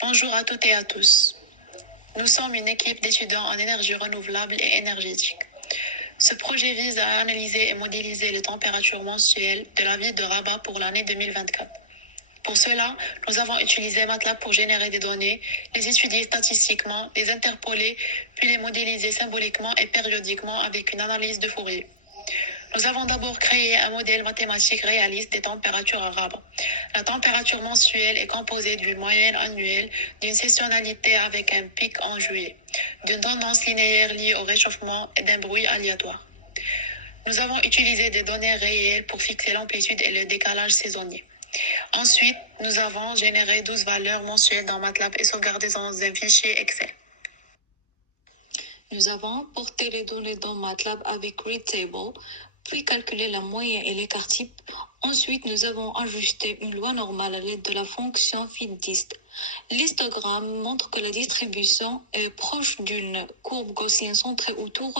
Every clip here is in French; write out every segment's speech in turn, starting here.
Bonjour à toutes et à tous. Nous sommes une équipe d'étudiants en énergie renouvelable et énergétique. Ce projet vise à analyser et modéliser les températures mensuelles de la ville de Rabat pour l'année 2024. Pour cela, nous avons utilisé MATLAB pour générer des données, les étudier statistiquement, les interpoler, puis les modéliser symboliquement et périodiquement avec une analyse de Fourier. Nous avons d'abord créé un modèle mathématique réaliste des températures à Rabat. La température mensuelle est composée d'une moyenne annuelle, d'une saisonnalité avec un pic en juillet, d'une tendance linéaire liée au réchauffement et d'un bruit aléatoire. Nous avons utilisé des données réelles pour fixer l'amplitude et le décalage saisonnier. Ensuite, nous avons généré 12 valeurs mensuelles dans MATLAB et sauvegardé dans un fichier Excel. Nous avons porté les données dans MATLAB avec readTable, puis calculé la moyenne et l'écart type. Ensuite, nous avons ajusté une loi normale à l'aide de la fonction fitDist. L'histogramme montre que la distribution est proche d'une courbe gaussienne centrée autour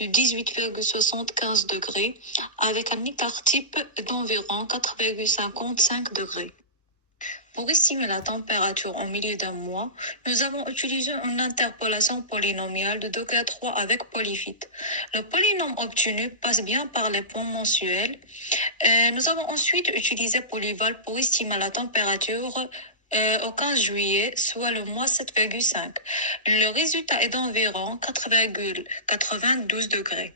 de 18,75 degrés, avec un écart type d'environ 4,55 degrés. Pour estimer la température au milieu d'un mois, nous avons utilisé une interpolation polynomiale de degré 3 avec polyphyte. Le polynôme obtenu passe bien par les points mensuels. Nous avons ensuite utilisé Polyval pour estimer la température au 15 juillet, soit le mois 7,5. Le résultat est d'environ 4,92 degrés.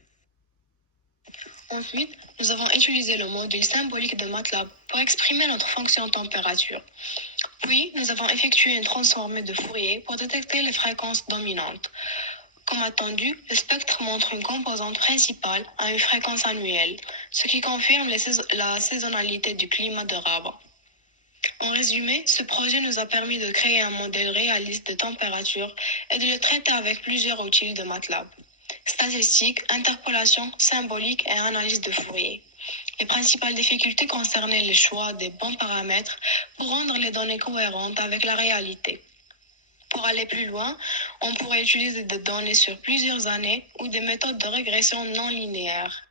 Ensuite, nous avons utilisé le module symbolique de MATLAB pour exprimer notre fonction température. Puis, nous avons effectué une transformée de Fourier pour détecter les fréquences dominantes. Comme attendu, le spectre montre une composante principale à une fréquence annuelle, ce qui confirme la saisonnalité du climat de Rabat. En résumé, ce projet nous a permis de créer un modèle réaliste de température et de le traiter avec plusieurs outils de MATLAB. Statistique, interpolation, symbolique et analyse de Fourier. Les principales difficultés concernaient le choix des bons paramètres pour rendre les données cohérentes avec la réalité. Pour aller plus loin, on pourrait utiliser des données sur plusieurs années ou des méthodes de régression non linéaires.